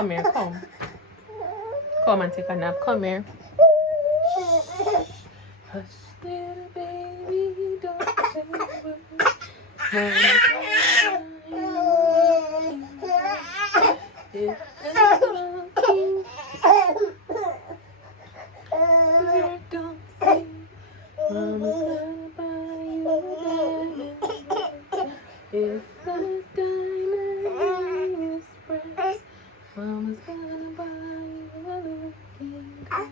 Come here, come. Come and take a nap. Come here. Hush, little baby, don't say a word. If there's nothing, bird don't sing. Mama's gonna buy you a diamond ring. If the diamond ring is pressed, Mama's gonna buy you a looking glass.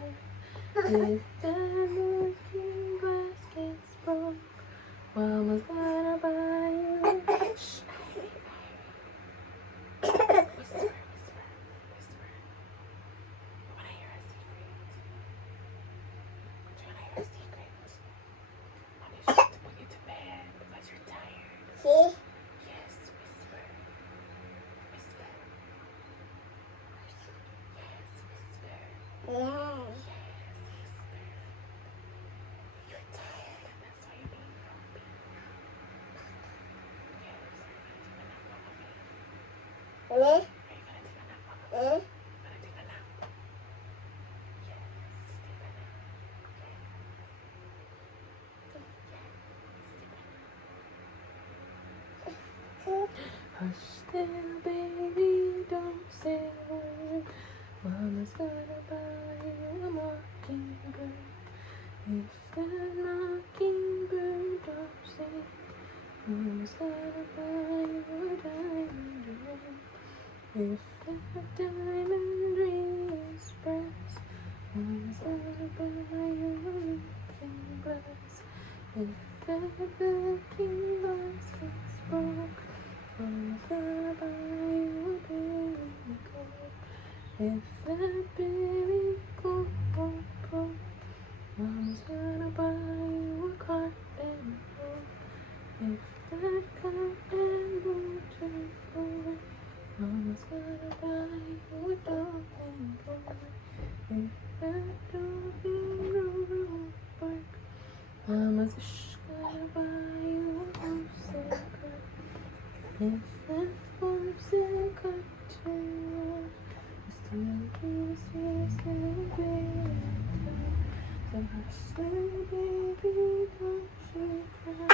If that looking glass gets broke, Mama's gonna buy you a shh. Whisper, whisper, whisper. You wanna hear a secret? Do you wanna hear a secret? Mommy should to put you to bed because you're tired. See? Yes, whisper. Whisper. Yes, whisper. Yeah. Yes, whisper. You're tired and that's why you're being grumpy. Yes, are you gonna take a nap, Mommy? Eh? Are you gonna take a nap, Mama? Eh? You gonna take a nap? Yes, take a nap. Hush, little baby, don't say a word. Mama's gonna buy you a mockingbird. If that mockingbird don't sing, Mama's gonna buy you a diamond ring. If that diamond ring is pressed, Mama's gonna buy you a looking glass. If that looking glass gets broke, Mama's gonna buy you a billy goat. If that billy goat won't broke, Mama's gonna buy you a cotton ball. If that cotton won't turn over, Mama's gonna buy you a dog named Rover. If that dog named Rover won't bark, Mama's gonna buy you a horse and cart. If that horse and cart turn around, still be the sweetest little baby around. So hush, little baby, don't you cry.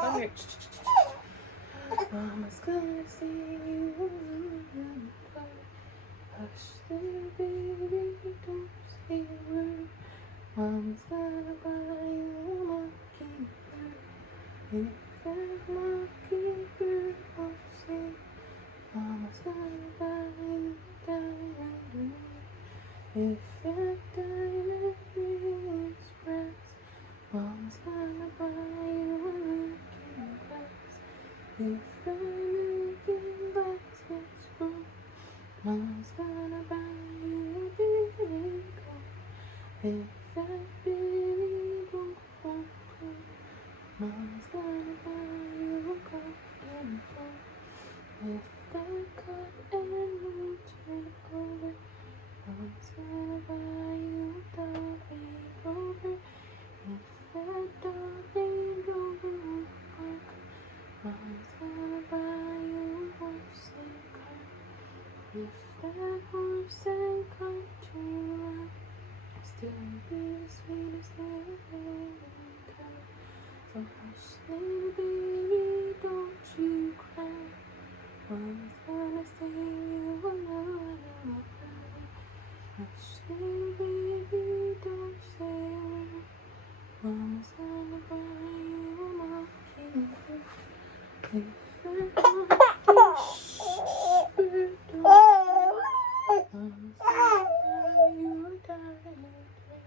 Come here. Mama's gonna sing you a lullaby. Hush, little baby, don't say a word. Mama's gonna buy you a mockingbird. If that mockingbird won't sing, Mama's gonna buy you a diamond ring. If that diamond ring is pressed, Mama's gonna buy you a looking glass. If that looking glass gets broke, Mama's gonna buy you a billy goat. If that billy goat won't broke, Mama's gonna buy you a cotton ball. If that cotton won't turn over, Mama's gonna buy you a dog named Rover. If that dog named Rover won't bark, Mama's gonna buy you a horse and cart. If that horse and cart turn around, still be the sweetest little baby cow. So hush, little baby, don't you cry. Mama's gonna sing you a lullaby. Hush, little baby, don't say a word. Mama's gonna buy you a mockingbird. If that mockingbird don't sing, Mama's gonna buy you a diamond ring.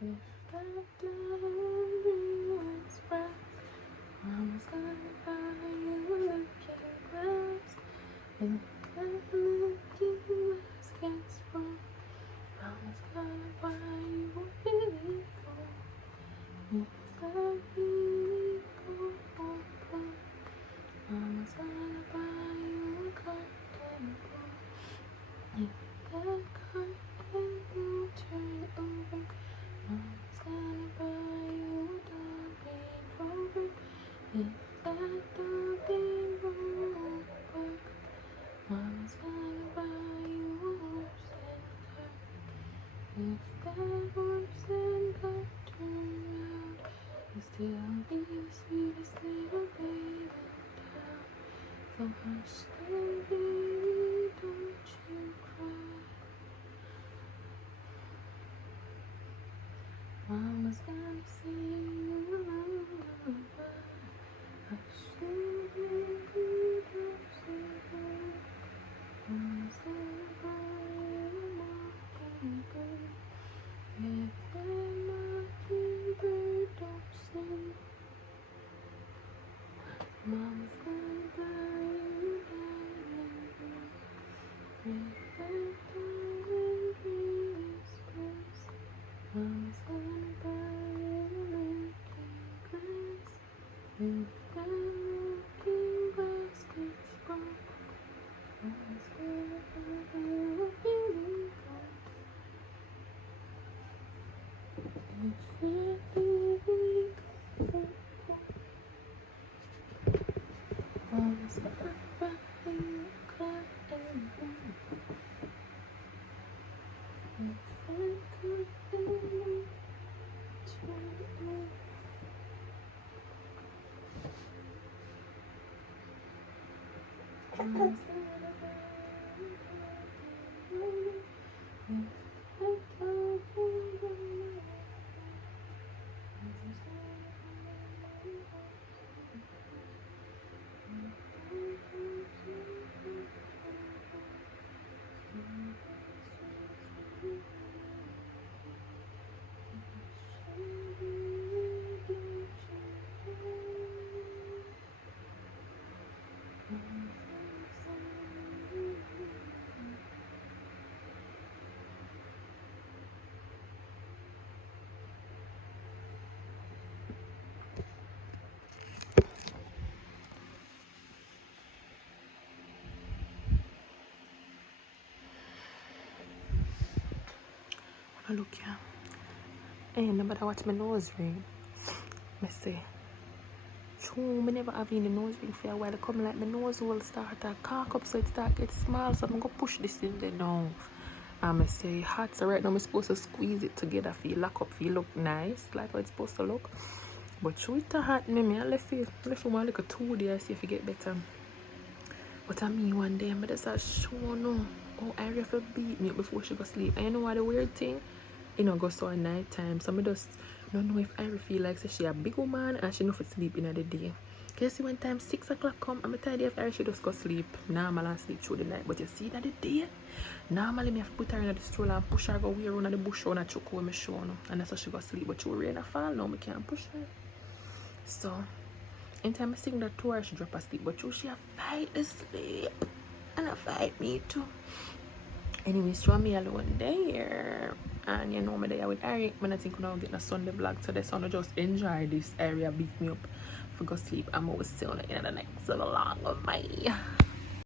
If that diamond ring is pressed, Mama's gonna buy you a looking glass. If that looking glass gets broke, Mama's gonna buy you a billy goat. If that billy goat won't broke, Mama's gonna buy you a cotton ball. If that cotton won't turn over, Mama's gonna buy you a dog named Rover. If that dog named Rover won't bark, Mama's gonna So hush, little baby, don't you cry. Mama's gonna sing you a lullaby. Hush, little baby, don't you cry. Mama's gonna buy you a mockingbird. If that mockingbird don't sing, Mama's gonna buy you a diamond ring. If that diamond ring is glass, Mama's gonna buy you a looking glass. If that looking glass gets broke, Mama's gonna buy you a beauty coat. If that baby goes Mama's gonna buy you a cotton ball. If that cotton turns Mama's gonna buy you a cotton ball. If that cotton ball look here. Hey, nobody watch my nose ring. Me say, true, me never have any nose ring for a while. Come like my nose will start to cock up, so it start get small. So I'm gonna push this in there now. And me say, hot. So right now I'm supposed to squeeze it together, feel lock up, feel look nice, like how it's supposed to look. But true, it hot me. I left it one like a 2 days, see if it get better. But I mean, one day I just show no. Oh, I have to beat me up before she go sleep. And you know what the weird thing? You know, go so at night time. So I just don't know if I feel like say she a big woman and she know for sleep in the day. Cause see when time 6 o'clock come, I'm tired of her, she just go sleep. Normal and sleep through the night. But you see that the day, normally me have to put her in the stroller and push her go way around the bush on a choke with me show no. And that's how she go sleep. But through rain and fall now, me can't push her. So anytime I sing that to her, she drop asleep. But through she a fight the sleep. And I fight me too. Anyways, show me alone there. And you know me there with Eric. When I think when I'll get a Sunday vlog. So that's how just enjoy this area, beat me up for go sleep. I'm always still in the next vlog of my